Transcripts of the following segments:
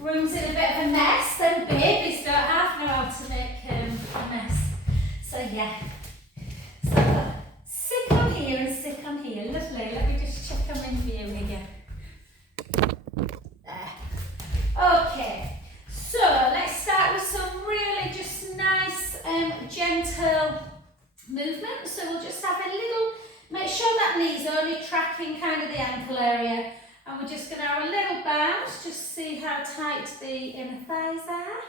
room's in a bit of a mess, then babies don't have know how to make a mess. So yeah. So I've got sick on here and sick on here. Lovely. Let me just check I'm in view again. There. Okay. So let's start with some really just nice gentle movement. So we'll just have a little, make sure that knee's only tracking kind of the ankle area. And we're just going to have a little bounce, just see how tight the inner thighs are.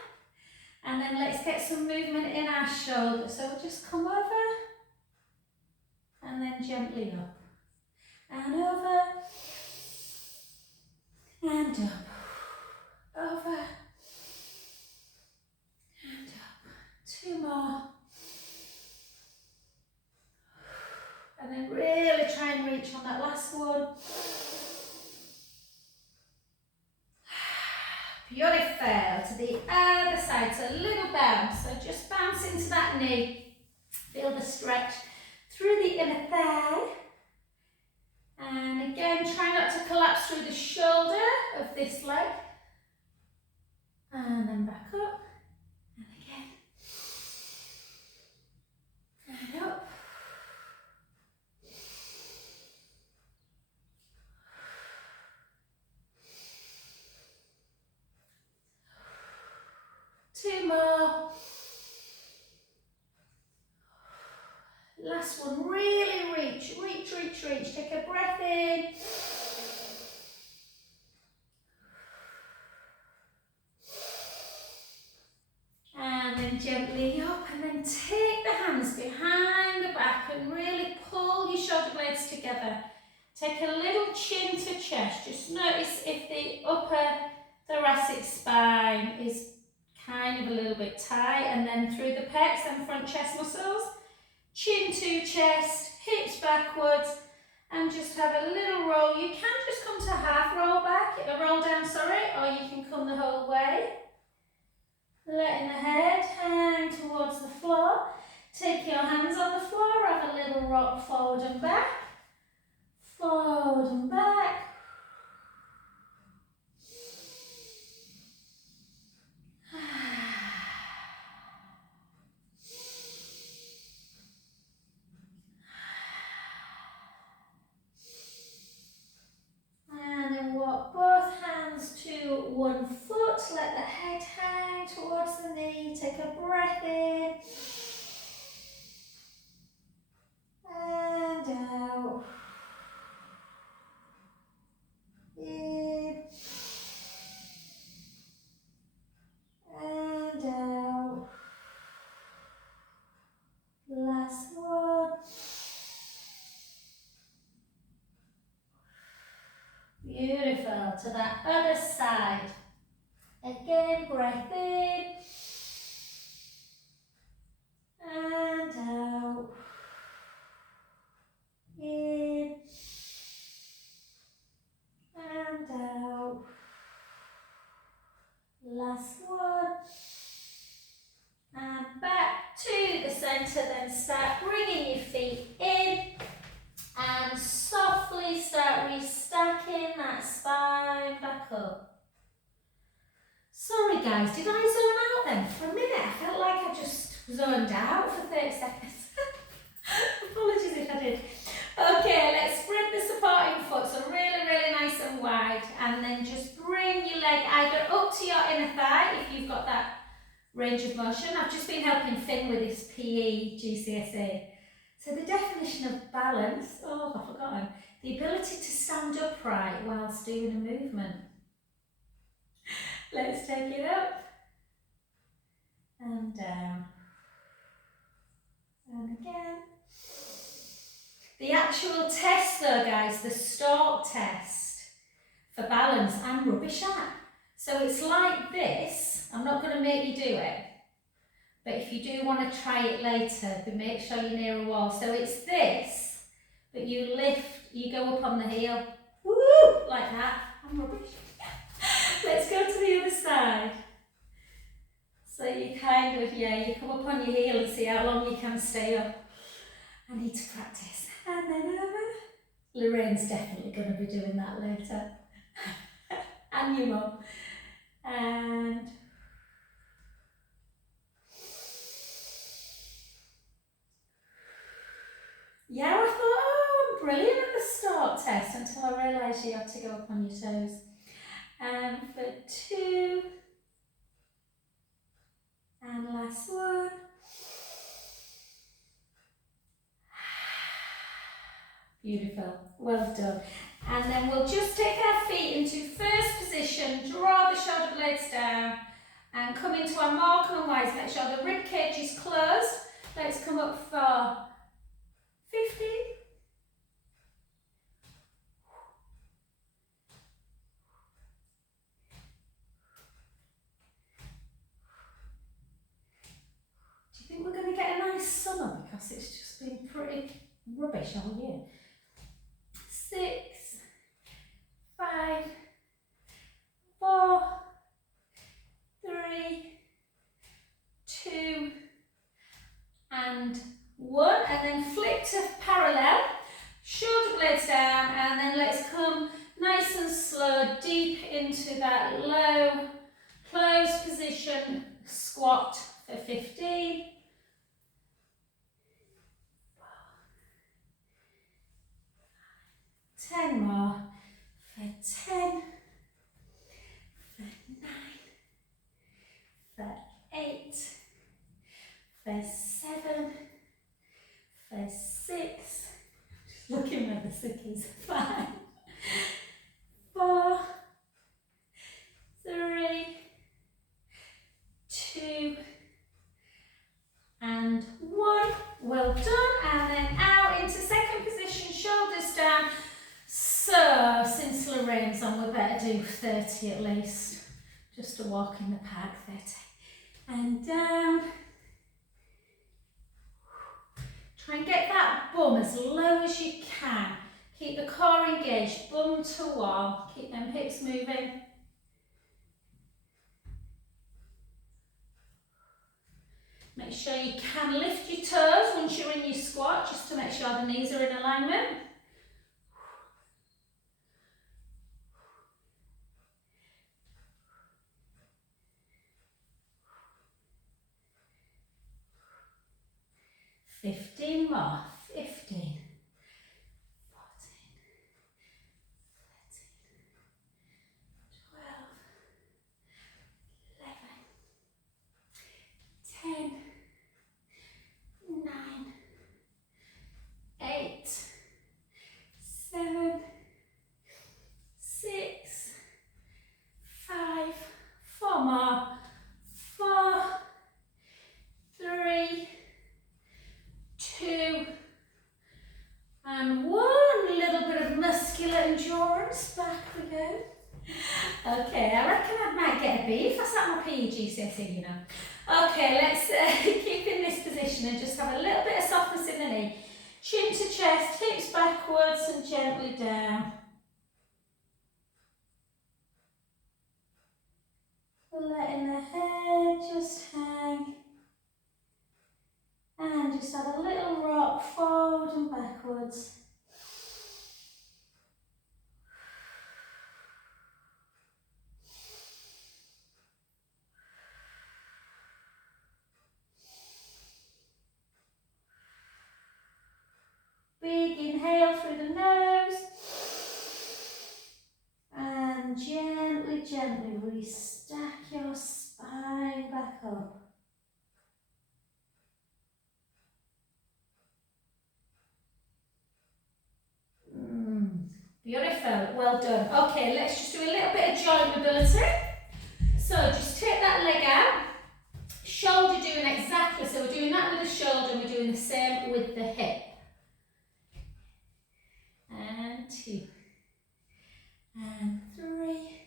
And then let's get some movement in our shoulders. So we'll just come over and then gently up. And over and up. Over and up. 2 more. And then really try and reach on that last one. Beautiful. To the other side. So a little bounce. So just bounce into that knee. Feel the stretch through the inner thigh. And again, try not to collapse through the shoulder of this leg. And then back up. And again. And up. Two more. Last one, really reach, reach, reach, reach. Take a breath in. And then gently up, and then take the hands behind the back and really pull your shoulder blades together. Take a little chin to chest. Just notice if the upper thoracic spine is kind of a little bit tight, and then through the pecs and front chest muscles. Chin to chest, hips backwards, and just have a little roll. You can just come to half roll back, roll down, sorry, or you can come the whole way. Letting the head hang towards the floor. Take your hands on the floor, have a little rock forward and back. Forward and back. And then walk both hands to one foot. Let the head hang towards the knee. Take a breath in. And out. In. And out. Last one. Beautiful. To that other side. Again, breath in. And out. In. And out. Last one. And back to the centre, then start bringing your feet in and softly start restacking that spine back up. Sorry guys, did I zone out then? For a minute I felt like I just zoned out for 30 seconds. Apologies if I did. Okay, let's spread the supporting foot, so really, really nice and wide, and then just bring your leg either up to your inner thigh if you've got that range of motion. I've just been helping Finn with his PE GCSE. So the definition of balance, oh I've forgotten, the ability to stand upright whilst doing a movement. Let's take it up and down and again. The actual test though guys, the stalk test for balance, I'm rubbish at. So it's like this. I'm not going to make you do it, but if you do want to try it later, then make sure you're near a wall. So it's this, but you lift, you go up on the heel, woo, like that. I'm rubbish. Let's go to the other side. So you kind of, yeah, you come up on your heel and see how long you can stay up. I need to practice. And then over. Lorraine's definitely going to be doing that later. And your mum. And yeah, I thought, oh, I'm brilliant at the start test until I realised you have to go up on your toes. And for 2, and last one. Beautiful, well done. And then we'll just take our feet into first position, draw the shoulder blades down, and come into our Markham and Wise. Make sure the rib cage is closed. Let's come up for 15. Do you think we're going to get a nice summer because it's just been pretty rubbish all year? 6, 5, 4, 3, 2, and 1, and then flip to parallel, shoulder blades down, and then let's come nice and slow deep into that low closed position squat for 15. 10 more for 10, for 9, for 8, for 7, for 6, just looking where the 6 is, 5, 4, 3, 2, and 1. Well done. And then out into second position, shoulders down. So since Lorraine's on, we better do 30 at least, just to walk in the park. 30 and down. Try and get that bum as low as you can. Keep the core engaged, bum to wall. Keep them hips moving. Make sure you can lift your toes once you're in your squat, just to make sure the knees are in alignment. Fifteen more. 15, 14, 13, 12, 11, 10, 9, 8, 7, 6, 5, 4 more, 4, 3, 2, and 1. A little bit of muscular endurance. Back we go. Okay, I reckon I might get a B if I sat my PE-GCSE, you know. Okay, let's keep in this position and just have a little bit of softness in the knee. Chin to chest, hips backwards and gently down. Letting the head just hang. And just have a little rock forward and backwards. Big inhale through the nose. And gently, gently restack your spine back up. Beautiful, well done. Okay, let's just do a little bit of joint mobility. So just take that leg out. Shoulder doing exactly, so we're doing that with the shoulder and we're doing the same with the hip. And 2, and 3,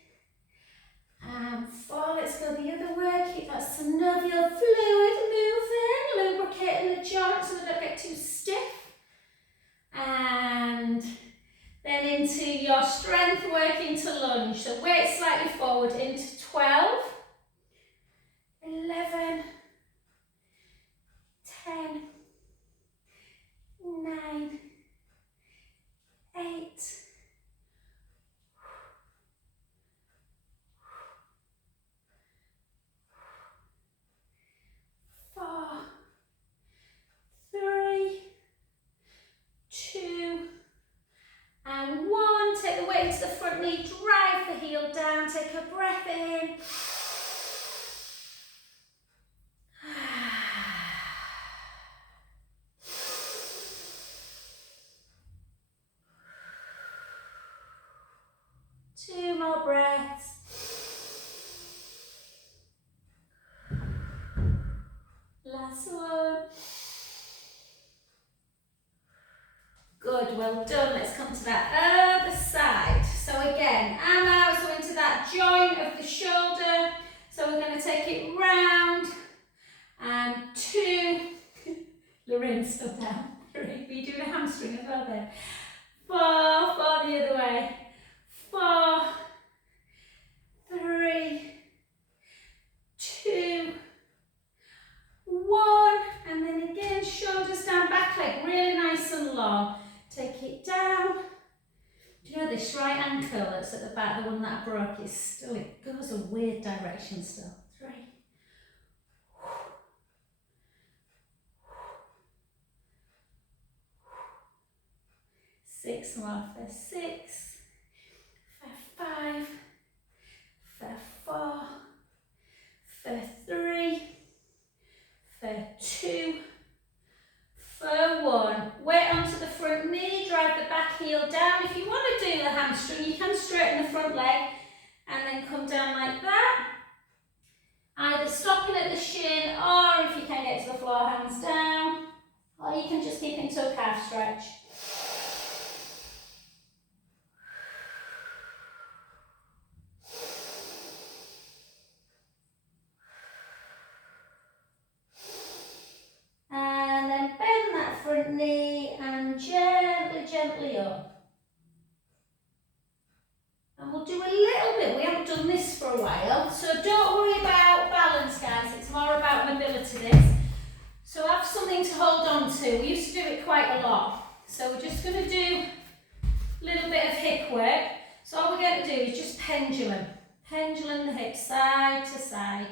and 4. Let's go the other way. Keep that synovial fluid moving, lubricating the joints so they don't get too stiff. And then into your strength work into lunge. So weight slightly forward into 12, 11, 10, 9, 8, 7, a breath in. 2 more breaths. Last one. Good, well done. Let's come to that other side. So again, arm out, so into that joint of the shoulder. So we're going to take it round. And 2. Lorraine's still down. 3. We do the hamstring as well there. 4. 4 the other way. 4. 3. 2. 1. And then again, shoulders down, back leg really nice and long. Take it down. Do you know this right ankle that's at the back, the one that I broke, is still, it goes a weird direction still. 3. 6 more for 6. For 5. For 4. For 3. For 2. For 1. Weight onto the front knee, drive the back heel down. If you want to do the hamstring, you can straighten the front leg and then come down like that. Either stopping at the shin, or if you can get to the floor, hands down. Or you can just keep into a calf stretch. And then bend that front knee and gently up. And we'll do a little bit, we haven't done this for a while, so don't worry about balance guys, it's more about mobility this. So have something to hold on to. We used to do it quite a lot. So we're just going to do a little bit of hip work. So all we're going to do is just pendulum. Pendulum the hips side to side.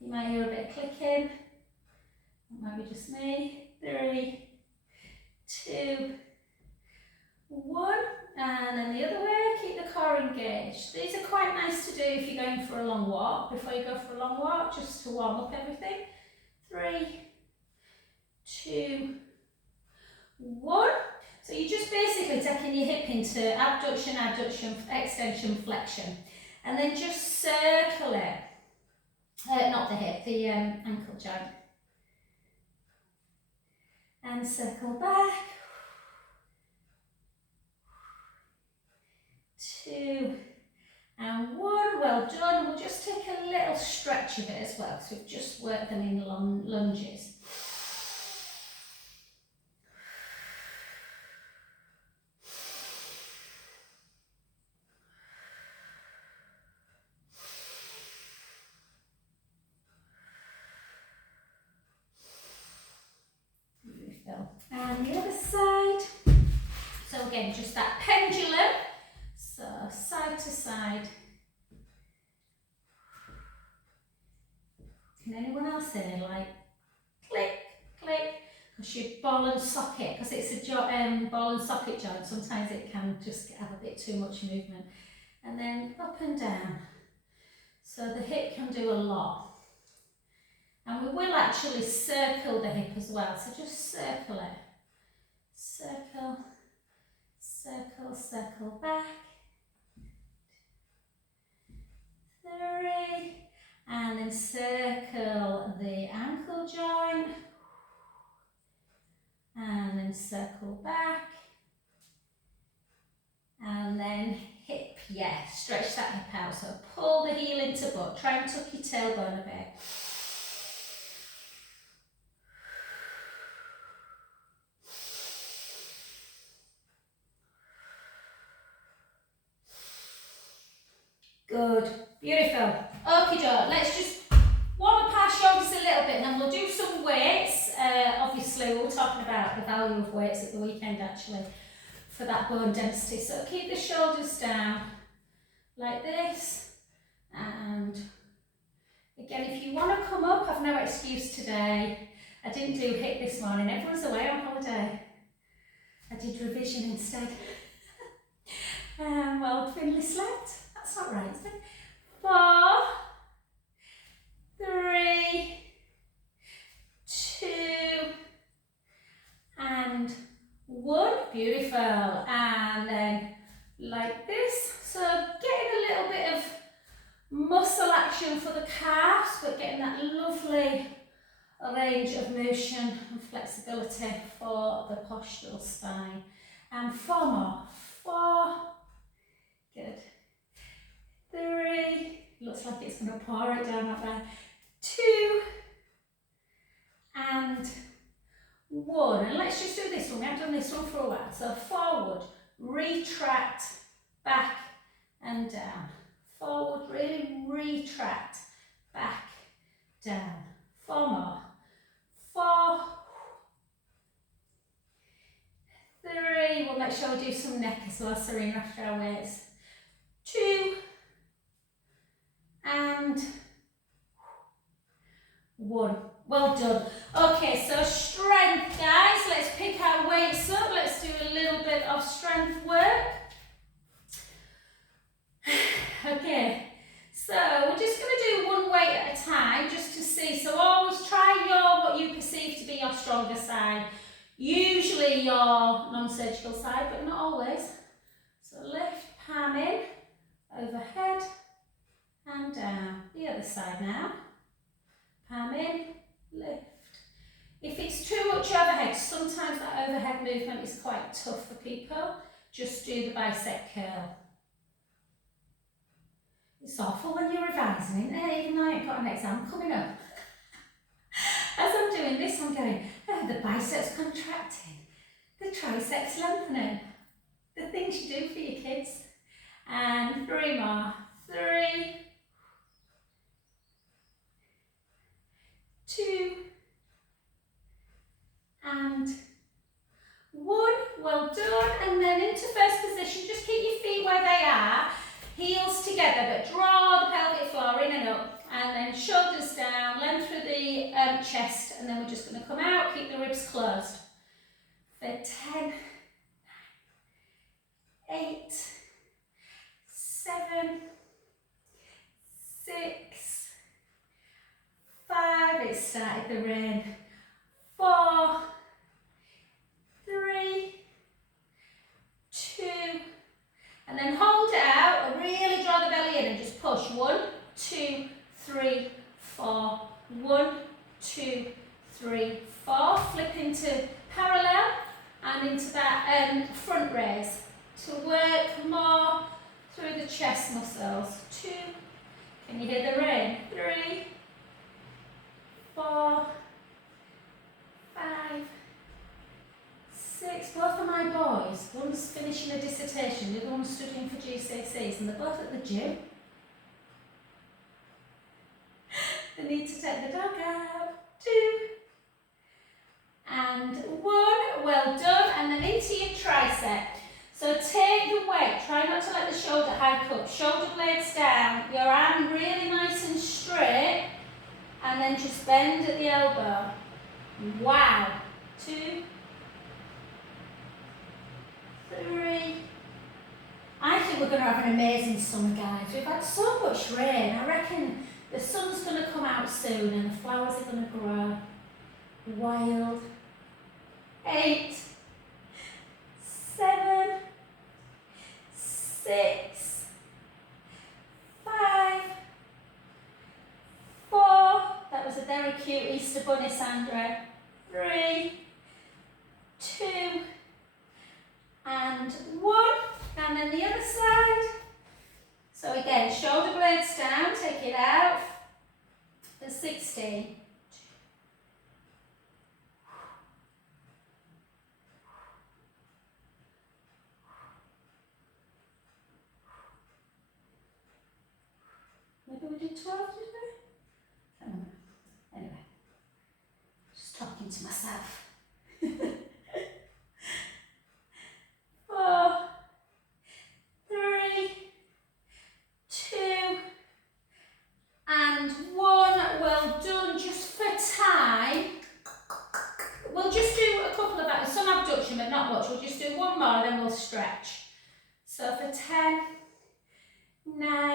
You might hear a bit of clicking. It might be just me. 3, 2, 1. And then the other way, keep the core engaged. These are quite nice to do if you're going for a long walk. Before you go for a long walk, just to warm up everything. 3, 2, 1. So you're just basically taking your hip into abduction, adduction, extension, flexion. And then just circle it. Not the hip, the ankle joint. And circle back. 2 and 1. Well done. We'll just take a little stretch of it as well, because we've just worked them in long lunges. And the other side. So again, just that pendulum. So side to side. Can anyone else say like click, click? Because your ball and socket, because it's a ball and socket joint, sometimes it can just have a bit too much movement. And then up and down. So the hip can do a lot. And we will actually circle the hip as well, so just circle it. Circle, circle, circle back. 3. And then circle the ankle joint. And then circle back. And then hip, yeah, stretch that hip out. So pull the heel into butt, try and tuck your tailbone a bit. Good, beautiful. Okay, doke, let's just warm up our shoulders a little bit and then we'll do some weights. Obviously, we were talking about the value of weights at the weekend actually for that bone density. So keep the shoulders down like this. And again, if you want to come up, I've no excuse today. I didn't do hip this morning, everyone's away on holiday. I did revision instead. Well, Finley slept. That's That's not right, is it? 4, 3, 2, and 1. Beautiful. And then like this. So getting a little bit of muscle action for the calves, but getting that lovely range of motion and flexibility for the postural spine. And 4 more. 4. Good. 3. Looks like it's going to pour right down up there. 2. And 1. And let's just do this one. We haven't done this one for a while. So forward, retract, back and down. Forward, really retract, back, down. 4 more. 4, 3. We'll make sure we do some neck as well, Serena, after our weights. 2 and 1. Well done. Okay, so strength, guys. Let's pick our weights up. Let's do a little bit of strength work. Okay, so we're just going to do one weight at a time just to see. So always try what you perceive to be your stronger side. Usually your non-surgical side, but not always. So lift, palm in, overhead and down. The other side now. Palm in, lift. If it's too much overhead, sometimes that overhead movement is quite tough for people. Just do the bicep curl. It's awful when you're revising, isn't it? Even though I've got an exam coming up. As I'm doing this, I'm going, oh, the biceps contracting, the triceps lengthening, the things you do for your kids. And 3 more. 3, 2, and 1. Well done. And then into first position, just keep your feet where they are, heels together, but draw the pelvic floor in and up. And then shoulders down, length through the chest, and then we're just going to come out, keep the ribs closed. For 10, 9, 8, 7, 6, 5, it started the rain. 4, 3, 2, and then hold it out, and really draw the belly in and just push. 1, 2, 3, 4. 1, 2, 3, 4. Flip into parallel and into that front raise to work more through the chest muscles. 2. Can you hear the rain? 3, 4, 5, 6. Both of my boys, one's finishing a dissertation, the other one's studying for GCSEs, and they're both at the gym. They need to take the dog out. 2 and 1. Well done. And then into your tricep. So take the weight. Try not to let the shoulder hike up. Shoulder blades down. Your arm really nice and straight. And then just bend at the elbow. Wow. 2, 3. I think we're going to have an amazing summer, guys. We've had so much rain. I reckon the sun's going to come out soon and the flowers are going to grow wild. 8, 7, 6, 5, 4. That was a very cute Easter bunny, Sandra. 3, 2, and 1. And then the other side. So again, shoulder blades down, take it out for 16. Maybe we did 12, did we? I don't know. Anyway, just talking to myself. 4, 3, 2, and 1. Well done. Just for time, we'll just do a couple of that, some abduction but not much. We'll just do 1 more and then we'll stretch. So for 10, 9,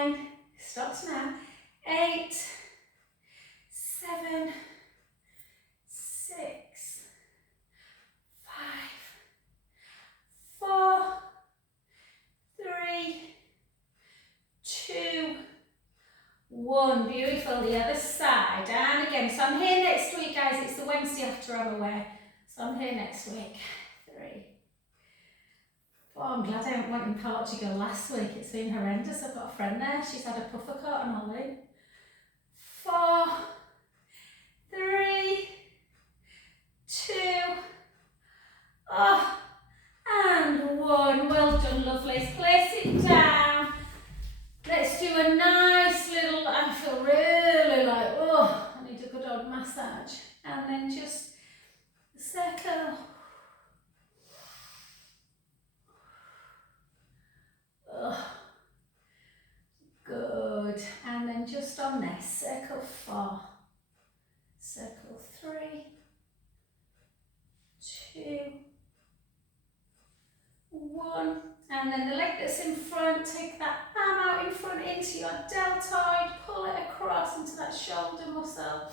1, beautiful, the other side, and again, so I'm here next week guys, it's the Wednesday after I'm away, so I'm here next week. 3. Oh, I'm glad I went in Portugal last week, it's been horrendous, I've got a friend there, she's had a puffer coat and all in. 4, 3, 2, oh, and 1, well done lovelies, place it down. Let's do a nice little, I feel really like, oh, I need a good old massage. And then just circle. Oh, good. And then just on this, circle 4, circle 3, 2, 1. And then the leg that's in front, take that arm out in front into your deltoid, pull it across into that shoulder muscle.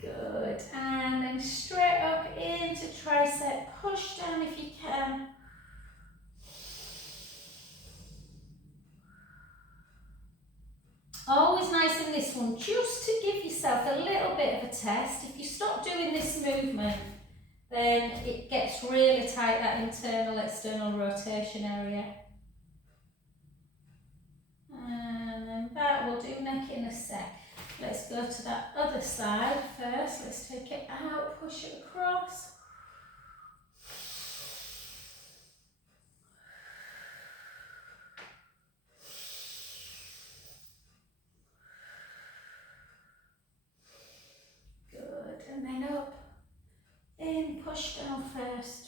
Good. And then straight up into tricep, push down if you can. Always nice in this one, just to give yourself a little bit of a test. If you stop doing this movement, then it gets really tight, that internal external rotation area. And then back, we'll do neck in a sec. Let's go to that other side first. Let's take it out, push it across. Good, and then up. In, push down first.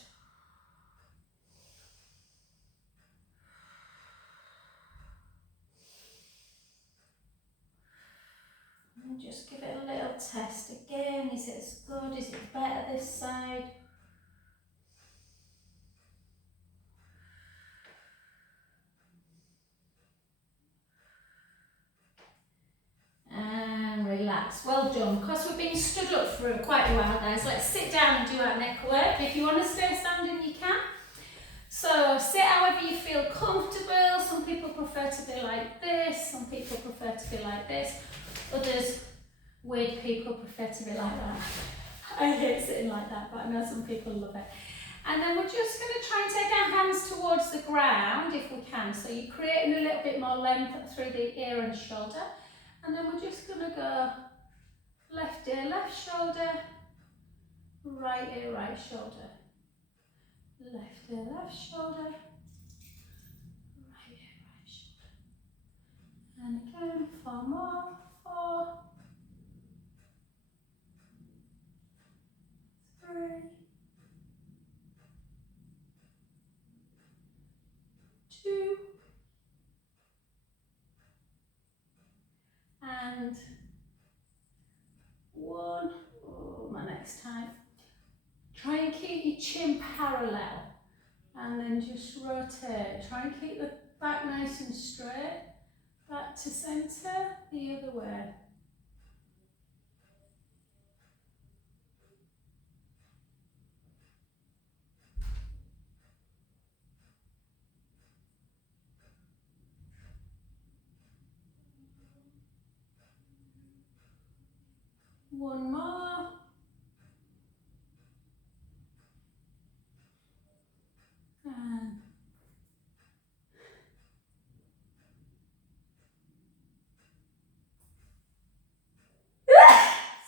And just give it a little test again. Is it as good? Is it better this side? And relax. Well done. Because we've been stood up for quite a while, guys. Let's sit down and do our neck work. If you want to stay standing, you can. So sit however you feel comfortable. Some people prefer to be like this. Some people prefer to be like this. Others, weird people, prefer to be like that. I hate sitting like that, but I know some people love it. And then we're just going to try and take our hands towards the ground if we can. So you're creating a little bit more length through the ear and shoulder. And then we're just going to go left ear, left shoulder, right ear, right shoulder. Left ear, left shoulder, right ear, right shoulder. And again, 4 more, 4, 3, 2, and 1. Oh, my next time. Try and keep your chin parallel and then just rotate. Try and keep the back nice and straight. Back to centre, the other way. One more. And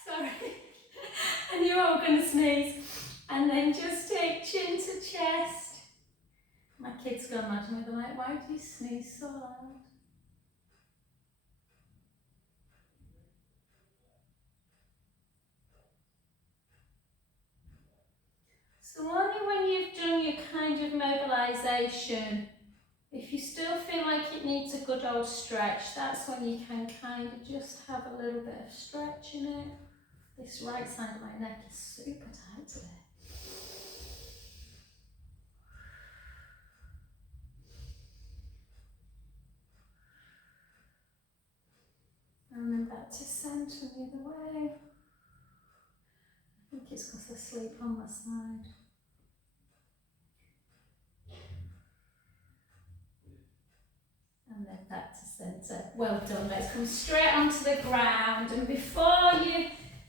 sorry, I knew I was going to sneeze. And then just take chin to chest. My kids go mad at me, they're like, why do you sneeze so loud? So only when you've done your kind of mobilisation, if you still feel like it needs a good old stretch, that's when you can kind of just have a little bit of stretch in it. This right side of my neck is super tight today. And then back to centre the other way. it's because I sleep on my side. And then back to centre. Well done. Let's come straight onto the ground. And before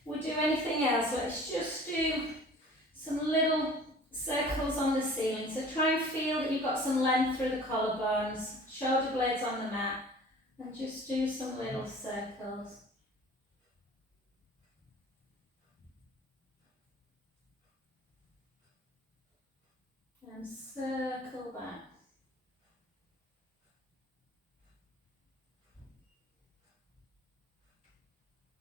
we do anything else, let's just do some little circles on the ceiling. So try and feel that you've got some length through the collarbones, shoulder blades on the mat, and just do some little circles. And circle back.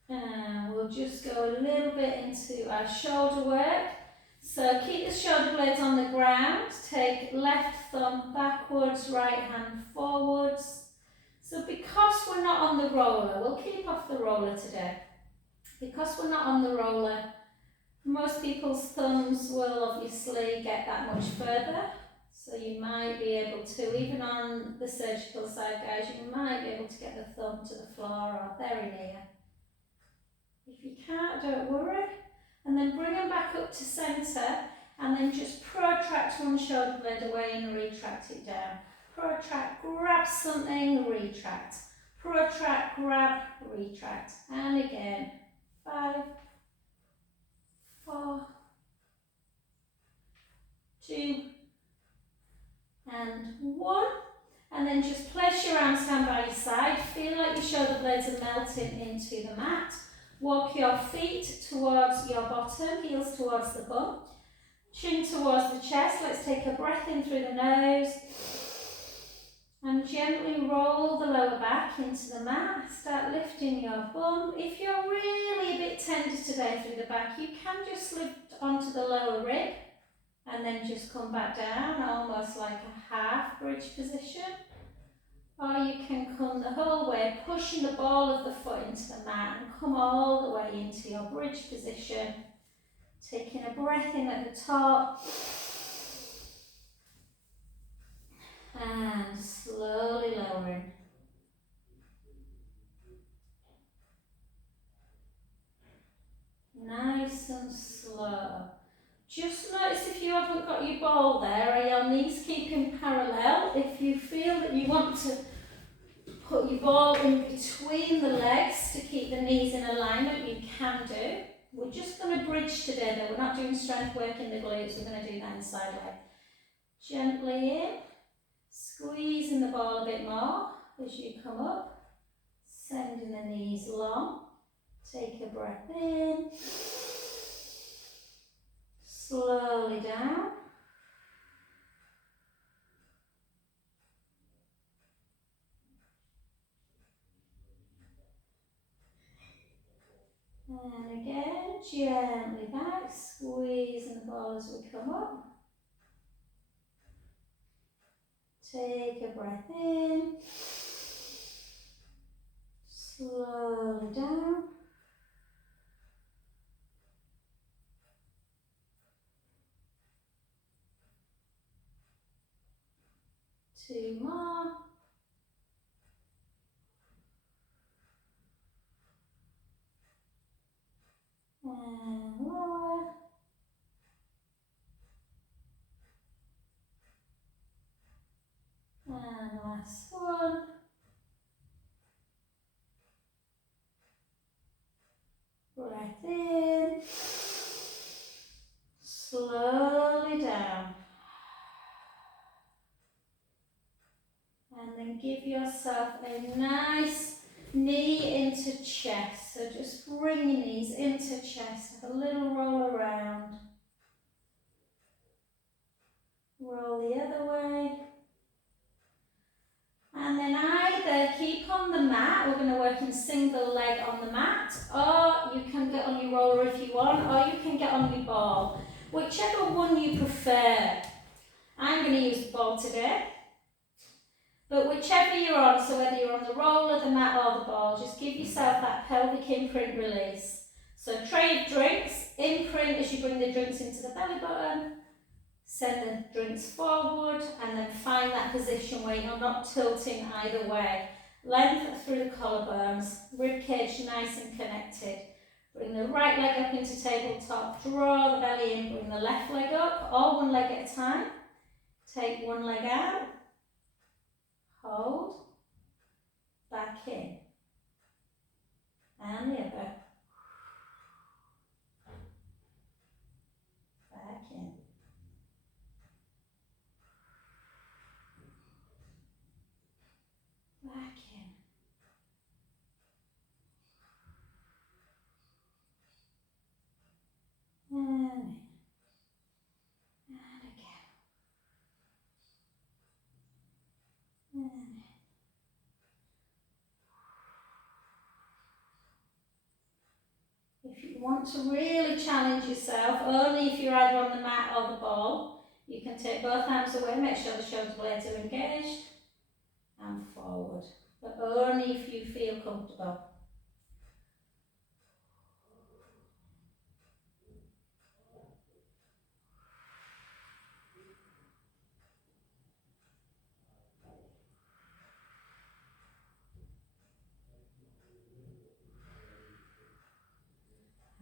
And we'll just go a little bit into our shoulder work. So keep the shoulder blades on the ground. Take left thumb backwards, right hand forwards. So because we're not on the roller, we'll keep off the roller today. Because we're not on the roller, most people's thumbs will obviously get that much further. So you might be able to, even on the surgical side guys, you might be able to get the thumb to the floor or very near. If you can't, don't worry. And then bring them back up to centre and then just protract one shoulder blade away and retract it down. Protract, grab something, retract. Protract, grab, retract. And again. 5, 4, 2, and 1. And then just place your arms down by your side. Feel like your shoulder blades are melting into the mat. Walk your feet towards your bottom, heels towards the bum. Chin towards the chest. Let's take a breath in through the nose. And gently roll the lower back into the mat. Start lifting your bum. If you're really a bit tender today through the back, you can just lift onto the lower rib and then just come back down, almost like a half bridge position. Or you can come the whole way, pushing the ball of the foot into the mat and come all the way into your bridge position. Taking a breath in at the top. And slowly lowering. Nice and slow. Just notice if you haven't got your ball there, are your knees keeping parallel? If you feel that you want to put your ball in between the legs to keep the knees in alignment, you can do. We're just going to bridge today though, we're not doing strength work in the glutes, we're going to do that inside leg. Gently in, squeezing the ball a bit more as you come up, sending the knees long. Take a breath in, slowly down. And again, gently back, squeezing the ball as we come up. Take a breath in, slowly down. Two more. And lower. And last one. Breath in. Slowly down. And then give yourself a nice knee into chest. So just bring your knees into chest. Have a little roll around. Roll the other way. And then either keep on the mat, we're going to work in single leg on the mat, or you can get on your roller if you want, or you can get on your ball. Whichever one you prefer. I'm going to use the ball today. But whichever you're on, so whether you're on the roller, the mat or the ball, just give yourself that pelvic imprint release. So tray of drinks, imprint as you bring the drinks into the belly button. Send the drinks forward and then find that position where you're not tilting either way. Length through the collarbones, rib cage nice and connected. Bring the right leg up into tabletop, draw the belly in, bring the left leg up, or one leg at a time. Take one leg out, hold, back in, and the other, back in. Back in. And in. And again. And in. If you want to really challenge yourself, only if you're either on the mat or the ball, you can take both hands away, make sure the shoulder blades are engaged, and forward. But only if you feel comfortable.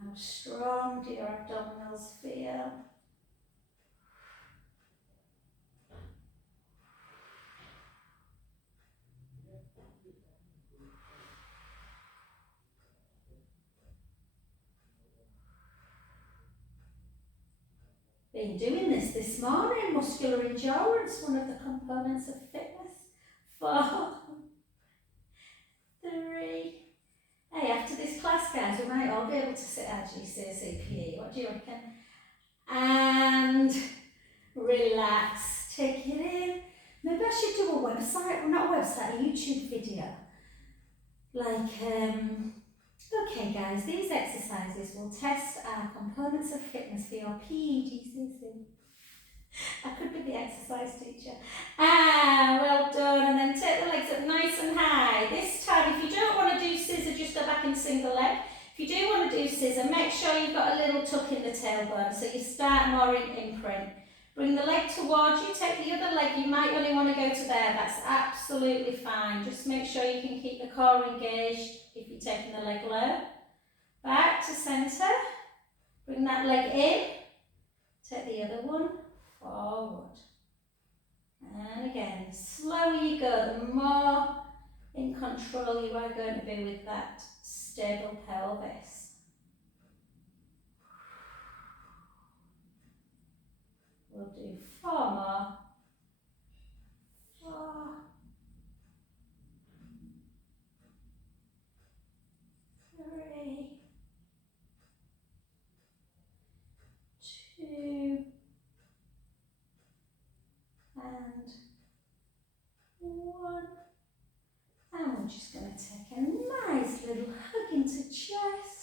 How strong do your abdominals feel? Been doing this morning, muscular endurance, one of the components of fitness. 4, 3. Hey, after this class, guys, we might all be able to sit our GCSE. What do you reckon? And relax. Take it in. Maybe I should do a website, well, not a website, a YouTube video. Like, okay guys, these exercises will test our components of fitness for your PE GCSE. I could be the exercise teacher. Well done. And then take the legs up nice and high. This time, if you don't want to do scissor, just go back in single leg. If you do want to do scissor, make sure you've got a little tuck in the tailbone, so you start more in imprint. Bring the leg towards you, take the other leg, you might only want to go to there, that's absolutely fine. Just make sure you can keep the core engaged if you're taking the leg low. Back to centre, bring that leg in, take the other one, forward. And again, the slower you go, the more in control you are going to be with that stable pelvis. We'll do 4 more. 4. 3. 2. And 1. And we're just going to take a nice little hug into chest.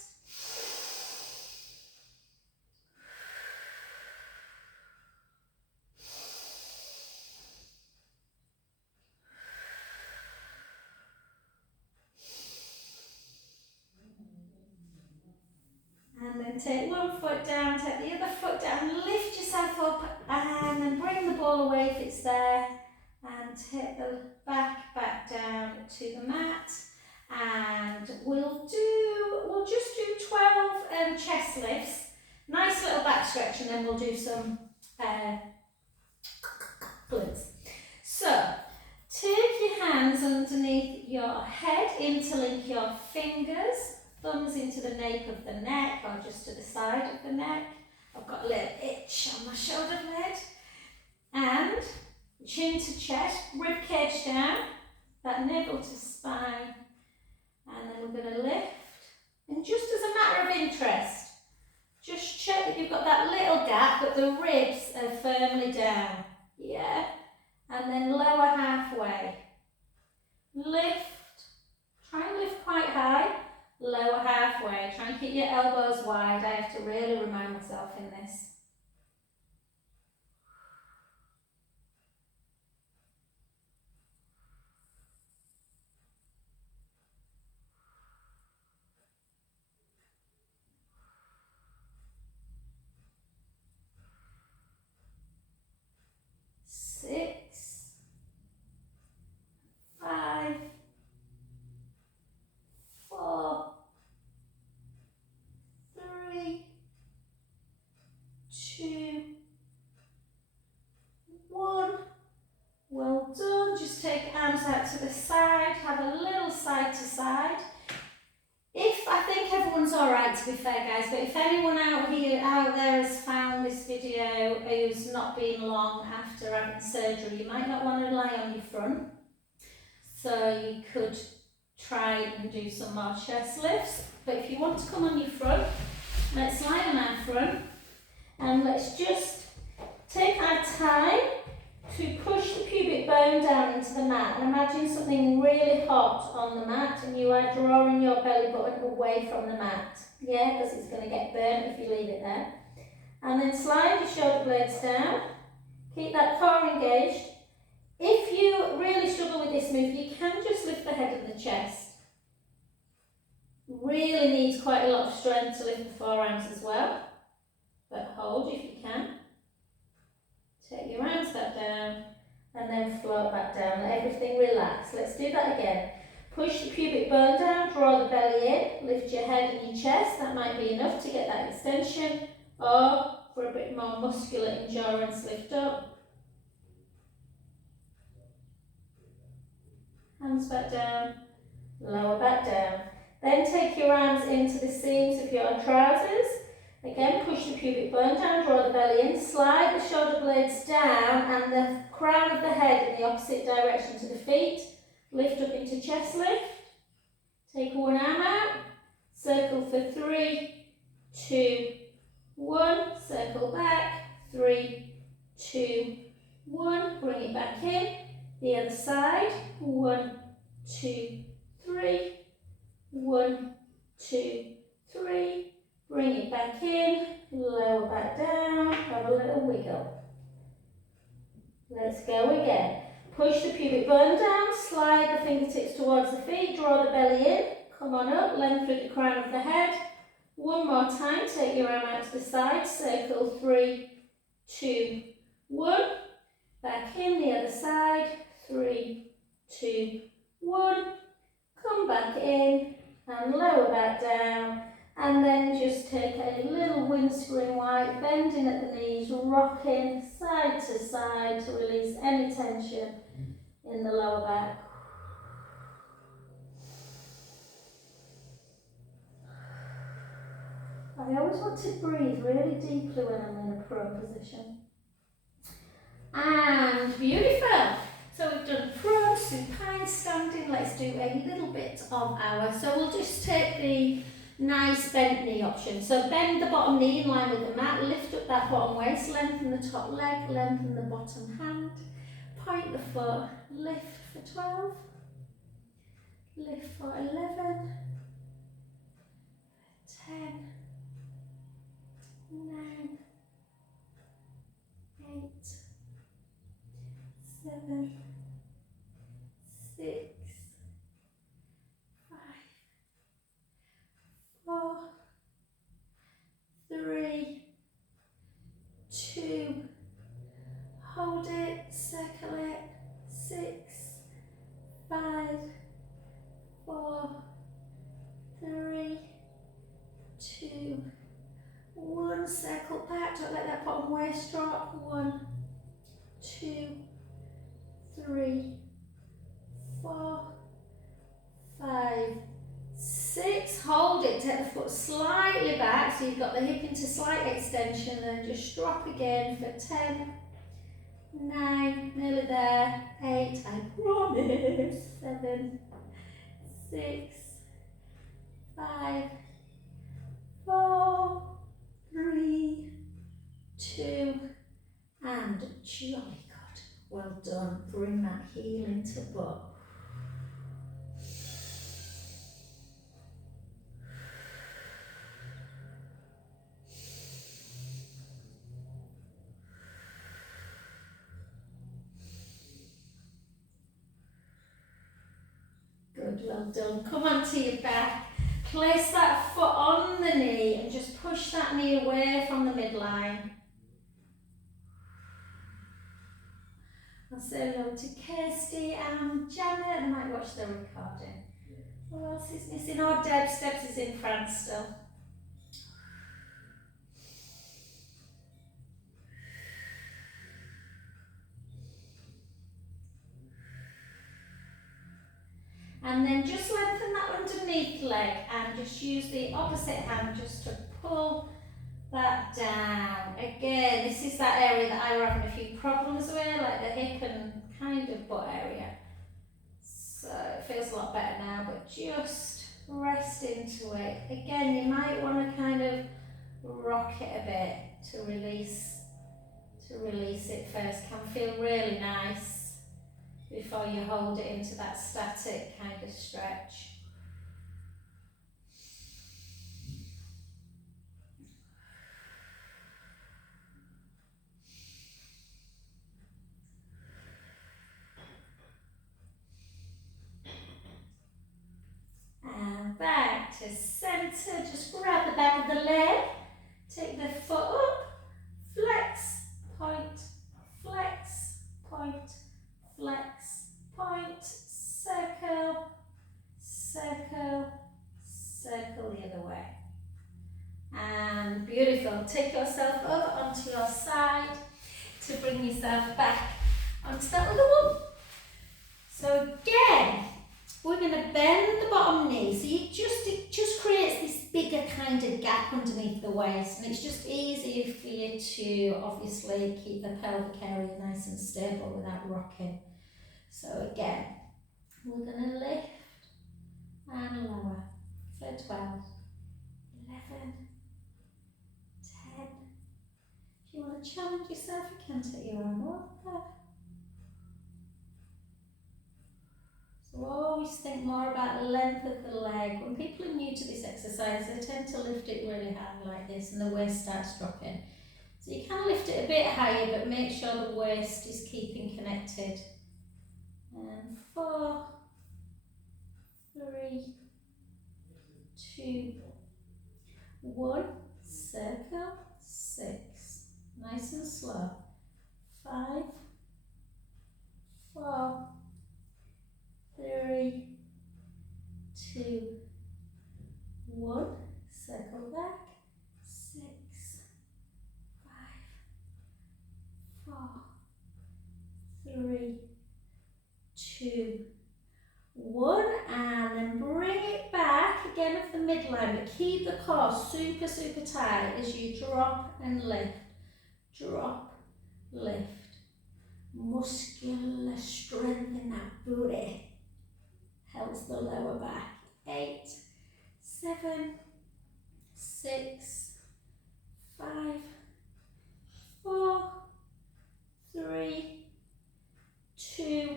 And then take one foot down, take the other foot down, lift yourself up and then bring the ball away if it's there and take the back down to the mat. And we'll just do 12 chest lifts, nice little back stretch, and then we'll do some glutes. So take your hands underneath your head, interlink your fingers, thumbs into the nape of the neck or just to the side of the neck. I've got a little itch on my shoulder blade. And chin to chest, rib cage down, that navel to spine. And then we're going to lift. And just as a matter of interest, just check that you've got that little gap, but the ribs are firmly down. Yeah. And then lower halfway. Lift. Try and lift quite high. Lower halfway. Try and keep your elbows wide. I have to really remind myself in this. but if anyone out there has found this video who's not been long after having surgery, you might not want to lie on your front. So you could try and do some more chest lifts. But if you want to come on your front, let's lie on our front and let's just take our time to push the pubic bone down into the mat, and imagine something really hot on the mat and you are drawing your belly button away from the mat, yeah, because it's going to get burnt if you leave it there. And then slide your shoulder blades down, keep that core engaged. If you really struggle with this move, you can just lift the head and the chest. Really needs quite a lot of strength to lift the forearms as well, but hold if you can. Take your arms back down and then float back down. Let everything relax. Let's do that again. Push the pubic bone down, draw the belly in, lift your head and your chest. That might be enough to get that extension, or for a bit more muscular endurance, lift up. Hands back down, lower back down. Then take your arms into the seams of your trousers. Again, push the pubic bone down, draw the belly in, slide the shoulder blades down and the crown of the head in the opposite direction to the feet. Lift up into chest lift. Take one arm out. Circle for 3, 2, 1. Circle back. 3, 2, 1. Bring it back in. The other side. 1, 2, 3. 1, 2, 3. Bring it back in, lower back down, have a little wiggle. Let's go again. Push the pubic bone down, slide the fingertips towards the feet, draw the belly in, come on up, lengthen the crown of the head. One more time, take your arm out to the side, circle 3, 2, 1. Back in the other side, 3, 2, 1. Come back in and lower back down. And then just take a little windscreen wipe, bending at the knees, rocking side to side to release any tension in the lower back. I always want to breathe really deeply when I'm in a prone position. And beautiful. So we've done prone, supine, standing. Let's do a little bit of our, so we'll just take the nice bent knee option. So bend the bottom knee in line with the mat, lift up that bottom waist, lengthen the top leg, lengthen the bottom hand, point the foot, lift for 12, lift for 11, 10, 9, 8, 7, 6, 5, 4, 3, 2, hold it, circle it, 6, 5, 4, 3, 2, 1, circle back, don't let that bottom waist drop, 1, 2, 3, 4, 5, 6, hold it, take the foot slightly back so you've got the hip into slight extension, then just drop again for 10, 9, nearly there, 8, I promise, 7, 6, 5, 4, 3, 2, and jolly good. Well done. Bring that heel into butt. Good, well done. Come onto your back. Place that foot on the knee and just push that knee away from the midline. I'll say hello to Kirsty and Janet. I might watch the recording. Who else is missing? Oh, Debs. Debs is in France still. And then just lengthen that underneath leg and just use the opposite hand just to pull that down. Again, this is that area that I were having a few problems with, like the hip and kind of butt area. So it feels a lot better now, but just rest into it. Again, you might want to kind of rock it a bit to release it first. Can feel really nice before you hold it into that static kind of stretch. And back to centre, just grab the back of the leg, take the foot up, flex, point, flex, point, flex, point, circle, circle, circle the other way. And beautiful, take yourself up onto your side to bring yourself back onto that other one. So again, we're going to bend the bottom knee, so it just creates this bigger kind of gap underneath the waist, and it's just easier for you to obviously keep the pelvic area nice and stable without rocking. So again, we're going to lift and lower for 12, 11, 10. If you want to challenge yourself, you can take your arm up. So always think more about the length of the leg. When people are new to this exercise, they tend to lift it really high like this and the waist starts dropping. So you can lift it a bit higher, but make sure the waist is keeping connected. And 4, 3, 2, 1, circle, 6, nice and slow, 5, 4, 3, 2, 1, circle back, 6, 5, 4, 3, 2, 1, and then bring it back again at the midline, but keep the core super, super tight as you drop and lift, drop, lift. Muscular strength in that booty helps the lower back. 8, 7, 6, 5, 4, 3, 2,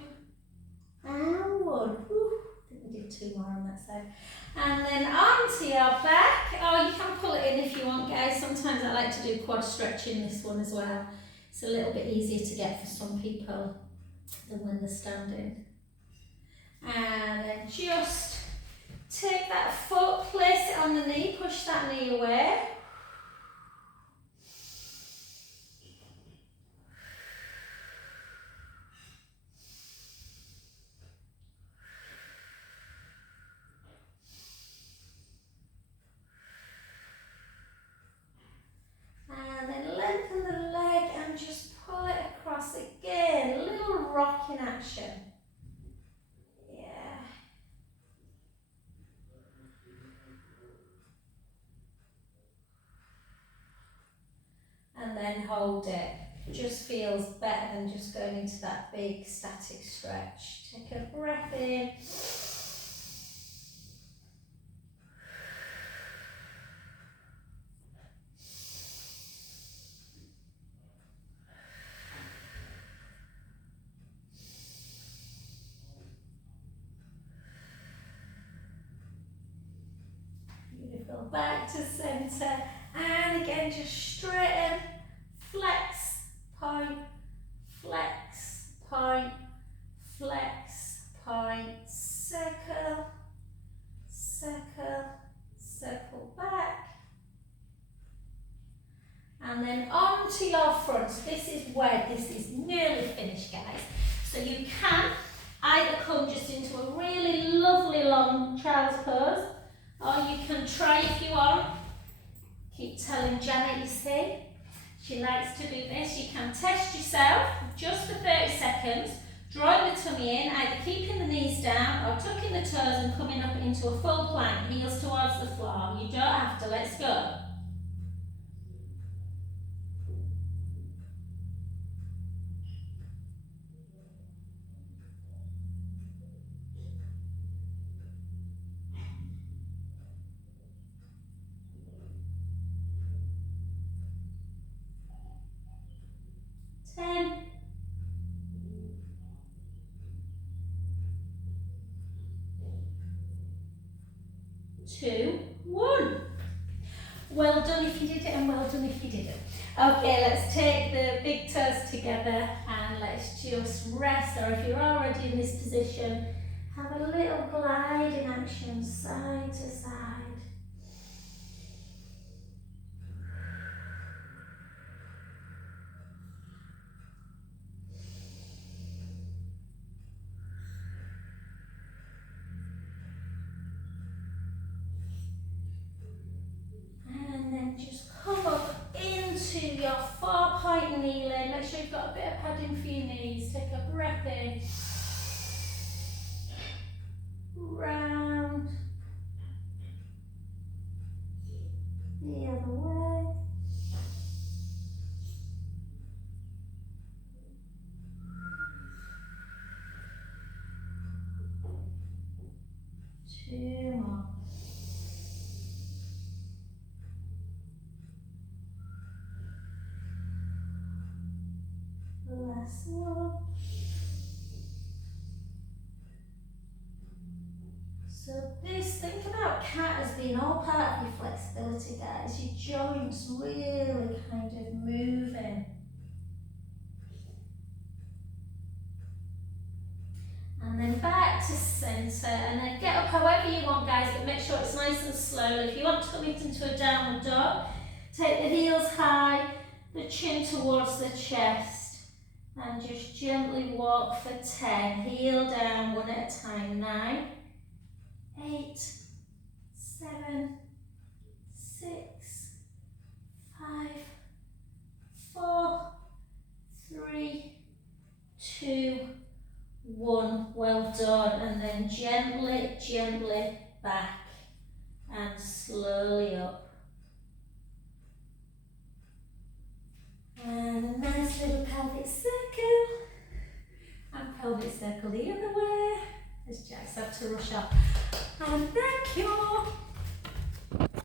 and 1. Whew. I think we did 2 more on that side. And then onto your back. Oh, you can pull it in if you want, guys. Sometimes I like to do quad stretching this one as well. It's a little bit easier to get for some people than when they're standing. And then just take that foot, place it on the knee, push that knee away. And then lengthen the leg and just pull it across again. A little rocking action. Yeah. And then hold it. Just feels better than just going into that big static stretch. Take a breath in. Beautiful. Back to centre. And again, just straighten, flex, point, flex, point, flex, point, circle, circle, circle back. And then on to your front. So this is where this is nearly finished, guys. So you can either come just into a really lovely long child's pose, or you can try if you want. Keep telling Janet, you see, she likes to do this. You can test yourself just for 30 seconds, drawing the tummy in, either keeping the knees down or tucking the toes and coming up into a full plank, heels towards the floor. You don't have to, let's go. 2, 1. Well done if you did it and well done if you didn't. Okay, let's take the big toes together and let's just rest, or if you're already in this position, have a little gliding action side to side. And then just come up into your 4-point kneeling. Make sure you've got a bit of padding for your knees. Take a breath in. Round. The other way. Two more. Last one. So this, think about cat as being all part of your flexibility, guys. Your joints really kind of moving. And then back to centre, and then get up however you want, guys, but make sure it's nice and slow. If you want to come into a downward dog, take the heels high, the chin towards the chest, and just gently walk for 10. Heel down, one at a time. 9, 8, 7, 6, 5, 4, 3, 2, 1. Well done. And then gently, gently back and slowly up. And a nice little pelvic circle. And pelvic circle the other way. As Jack's have to rush off. And thank you.